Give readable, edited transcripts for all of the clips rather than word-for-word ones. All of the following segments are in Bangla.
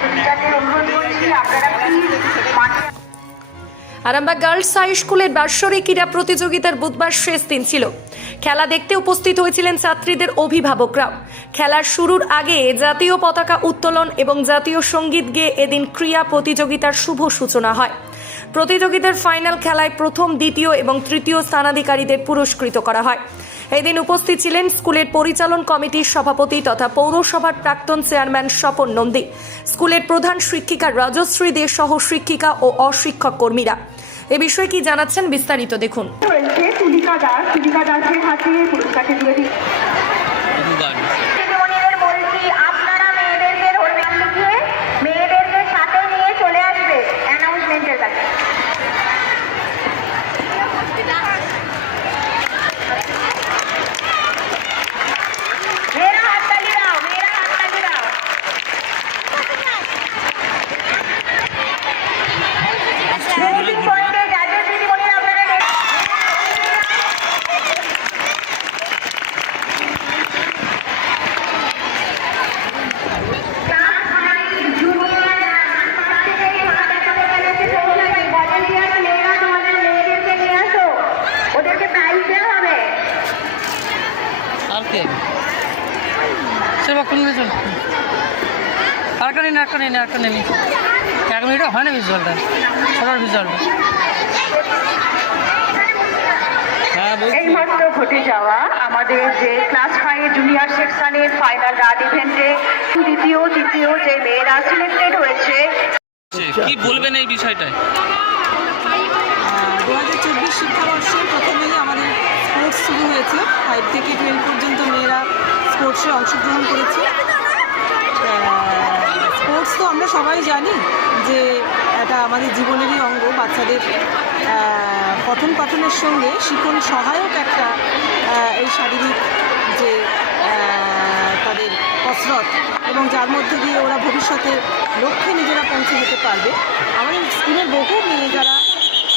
টিচারদের অনুরোধ করছি আপনারা প্লিজ মাঠে। আরামবাগ গার্লস হাই স্কুলের বাৎসরিক ক্রীড়া প্রতিযোগিতার বুধবার শেষ দিন ছিল। খেলা দেখতে উপস্থিত হয়েছিলেন ছাত্রীদের অভিভাবকরাও। খেলার শুরুর আগে জাতীয় পতাকা উত্তোলন এবং জাতীয় সঙ্গীত গেয়ে এদিন ক্রীড়া প্রতিযোগিতার শুভ সূচনা হয়। প্রতিযোগিতার ফাইনাল খেলায় প্রথম, দ্বিতীয় এবং তৃতীয় স্থানাধিকারীদের পুরস্কৃত করা হয়। এদিন উপস্থিত ছিলেন স্কুলের পরিচালন কমিটির সভাপতি তথা পৌরসভার প্রাক্তন চেয়ারম্যান স্বপন নন্দী, স্কুলের প্রধান শিক্ষিকা রাজশ্রী দে সহ শিক্ষিকা ও অশিক্ষক কর্মীরা। এ বিষয়ে কি জানাচ্ছেন বিস্তারিত দেখুন। তুলিকা দাসের হাতে পুরস্কারটি তুলে দিন। বলছি আপনারা মেয়েদেরকে ধরবেন লিখে মেয়েদেরকে সাথে নিয়ে চলে আসবে অ্যানাউন্সমেন্টের কাছে। এইমাত্র ঘটে যাওয়া আমাদের যে ক্লাস 5 জুনিয়র সেকশনের ফাইনাল রান ইভেন্টে দ্বিতীয় তৃতীয় যে মেয়েরা সিলেক্টেড হয়েছে, কি বলবেন এই বিষয়টায়? 2024 শিক্ষাবর্ষে প্রথমেই আমাদের স্পোর্টস শুরু হয়েছে। 5 থেকে 12 পর্যন্ত মেয়েরা স্পোর্টসে অংশগ্রহণ করেছে। স্পোর্টস তো আমরা সবাই জানি যে এটা আমাদের জীবনেরই অঙ্গ। বাচ্চাদের পঠন পাঠনের সঙ্গে শিক্ষণ সহায়ক একটা এই শারীরিক যে তাদের কসরত এবং যার মধ্যে দিয়ে ওরা ভবিষ্যতের লক্ষ্যে নিজেরা পৌঁছে যেতে পারবে। আমাদের স্কুলের বহু মেয়ে যারা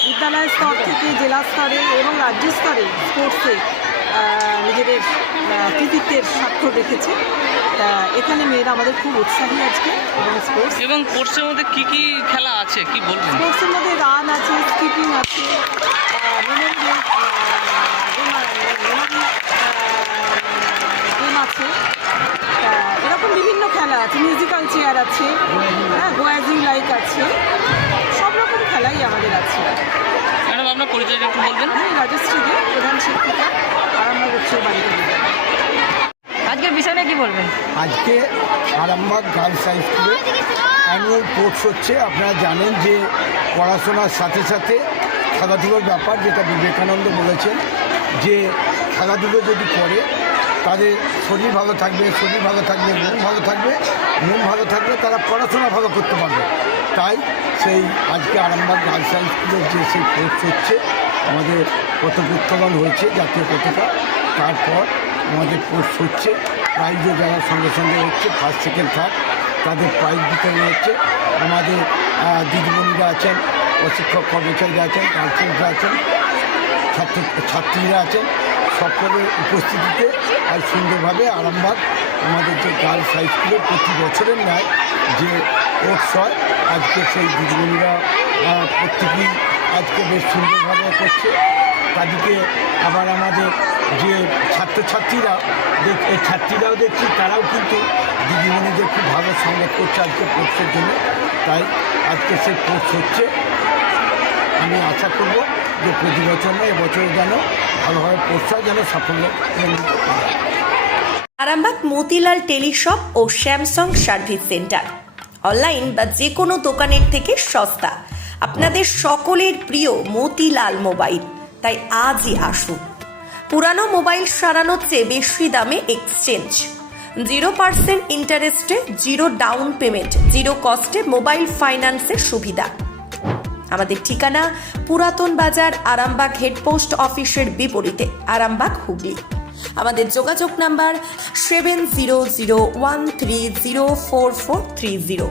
বিদ্যালয় স্তর থেকে জেলা স্তরে এবং রাজ্য স্তরে স্পোর্টসে নিজেদের কৃতিত্বের স্বাক্ষর রেখেছে। এখানে মেয়েরা আমাদের খুব উৎসাহী আজকে। এবং স্পোর্টসের মধ্যে কি কি খেলা আছে কি বলবেন? স্পোর্টসের মধ্যে রান আছে, স্কিপিং আছে, গেম আছে, এরকম বিভিন্ন খেলা আছে, মিউজিক্যাল চেয়ার আছে, গোয়াজিং লাইক আছে, সব রকম খেলাই আমাদের আছে। ম্যাডাম আপনার পরিচয়টা একটু বলবেন? আমি রাজশ্রী দে, প্রধান শিক্ষিকা, আরামবাগ উচ্চ বালিকা বিদ্যালয়। আজকের বিষয়টা কি বলবেন? আজকে আরামবাগ গার্লস হাই স্কুলে অ্যানুয়াল স্পোর্টস হচ্ছে। আপনারা জানেন যে পড়াশোনার সাথে সাথে খেলাধুলোর ব্যাপার, যেটা বিবেকানন্দ বলেছেন যে খেলাধুলো যদি করে তাদের শরীর ভালো থাকবে, শরীর ভালো থাকবে, মন ভালো থাকবে, মন ভালো থাকবে তারা পড়াশোনা ভালো করতে পারবে। তাই সেই আজকে আরামবাগ গার্লস হাই স্কুলের যে সেই স্পোর্টস হচ্ছে, আমাদের পতাকা উত্তোলন হয়েছে জাতীয় পতাকা, তারপর আমাদের কোর্স হচ্ছে, প্রাইজও যারা সঙ্গে সঙ্গে হচ্ছে, ফার্স্ট সেকেন্ড থার্ড তাদের প্রাইজ বিতরণ হচ্ছে। আমাদের দিদিমণিরা আছেন, প্রশিক্ষক কর্মচারীরা আছেন, কাউন্সিলররা আছেন, ছাত্রীরা আছেন, সকলের উপস্থিতিতে আজ সুন্দরভাবে আরামবাগ আমাদের যে গার্লস হাই স্কুলে প্রতি বছরের ন্যায় যে কোর্স হয়, আজকে সেই দিদিমণিরা প্রত্যেকেই আজকে বেশ সুন্দরভাবে করছে। তাদেরকে আবার আমাদের যে ছাত্রছাত্রীরাও দেখছি তারাও কিন্তু দিদিমণিদের খুব ভালো সংবাদ করছে আজকে কোর্সের জন্য। তাই আজকে সেই কোর্স হচ্ছে। আমি আশা করব যে প্রতি বছর নয়, এবছরে যেন ভালোভাবে কোর্স হয়, যেন সাফল্য আরামবাগ মতিলাল টেলিশপ ও স্যামসাং সার্ভিস সেন্টার, অনলাইন বা যে কোনো দোকানের থেকে সস্তা। আপনাদের সকলের প্রিয় মতিলাল মোবাইল, তাই আজই আসুন। পুরানো মোবাইল সারানোর চেয়ে বেশি দামে এক্সচেঞ্জ, 0% ইন্টারেস্টে, 0 ডাউন পেমেন্ট, 0 কস্টে মোবাইল ফাইন্যান্সের সুবিধা। আমাদের ঠিকানা পুরাতন বাজার, আরামবাগ হেডপোস্ট অফিসের বিপরীতে, আরামবাগ, হুগলি। আমাদের যোগাযোগ নাম্বার 7001304430।